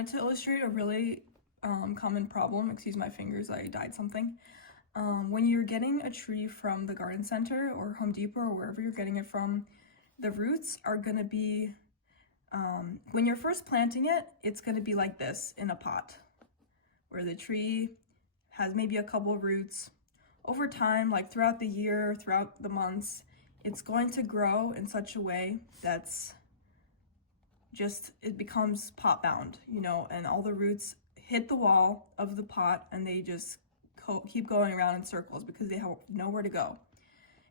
wanted to illustrate a really common problem. Excuse my fingers, I dyed something. When you're getting a tree from the garden center or Home Depot or wherever you're getting it from, the roots are gonna be, when you're first planting it, it's gonna be like this in a pot, where the tree has maybe a couple of roots. Over time, like throughout the year, throughout the months, it's going to grow in such a way that's it becomes pot bound, you know, and all the roots hit the wall of the pot and they just keep going around in circles because they have nowhere to go.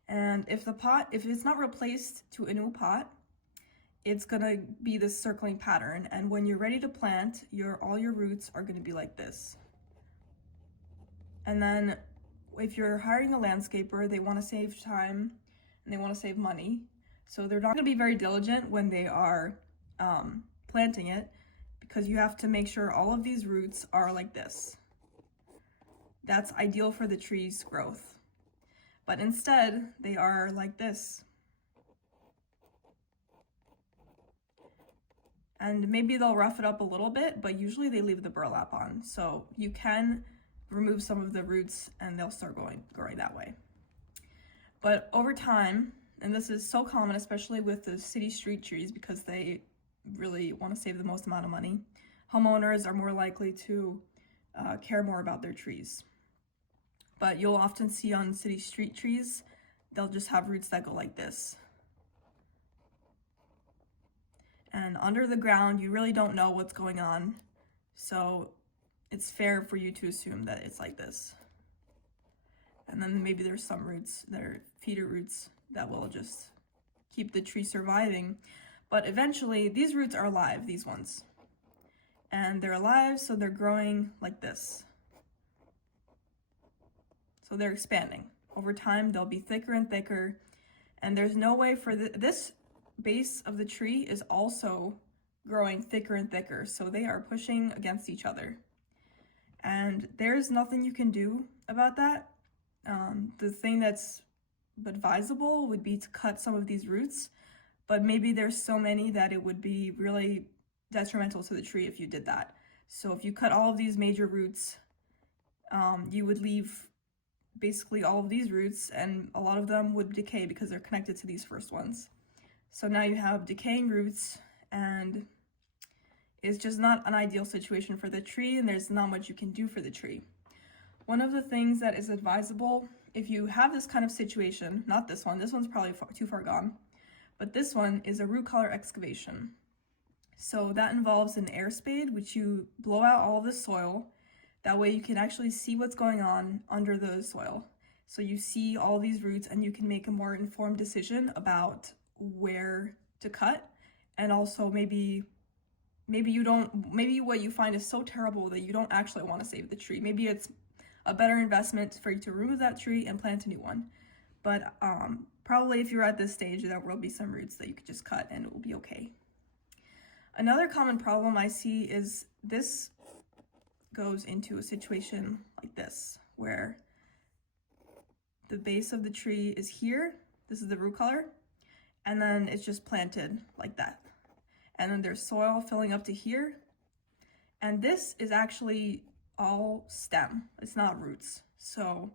And if it's not replaced to a new pot, it's gonna be this circling pattern. And when you're ready to plant, all your roots are gonna be like this. And then if you're hiring a landscaper, they wanna save time and they wanna save money. So they're not gonna be very diligent when they are planting it, because you have to make sure all of these roots are like this. That's ideal for the tree's growth. But instead, they are like this. And maybe they'll rough it up a little bit, but usually they leave the burlap on. So you can remove some of the roots and they'll start growing that way. But over time, and this is so common, especially with the city street trees, because they really want to save the most amount of money, homeowners are more likely to care more about their trees. But you'll often see on city street trees, they'll just have roots that go like this. And under the ground, you really don't know what's going on. So it's fair for you to assume that it's like this. And then maybe there's some roots that are feeder roots that will just keep the tree surviving. But eventually, these roots are alive, these ones. And they're alive, so they're growing like this. So they're expanding. Over time, they'll be thicker and thicker. And there's no way for this base of the tree is also growing thicker and thicker. So they are pushing against each other. And there's nothing you can do about that. The thing that's advisable would be to cut some of these roots, but maybe there's so many that it would be really detrimental to the tree if you did that. So if you cut all of these major roots, you would leave basically all of these roots, and a lot of them would decay because they're connected to these first ones. So now you have decaying roots, and it's just not an ideal situation for the tree, and there's not much you can do for the tree. One of the things that is advisable, if you have this kind of situation, not this one's probably too far gone, but this one is a root collar excavation. So that involves an air spade, which you blow out all the soil. That way you can actually see what's going on under the soil. So you see all these roots and you can make a more informed decision about where to cut. And also maybe what you find is so terrible that you don't actually want to save the tree. Maybe it's a better investment for you to remove that tree and plant a new one. But probably if you're at this stage, there will be some roots that you could just cut and it will be okay. Another common problem I see is this goes into a situation like this, where the base of the tree is here, this is the root collar, and then it's just planted like that. And then there's soil filling up to here, and this is actually all stem, it's not roots. So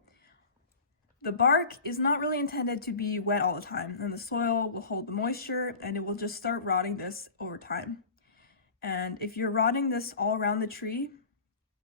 the bark is not really intended to be wet all the time, and the soil will hold the moisture and it will just start rotting this over time. And if you're rotting this all around the tree,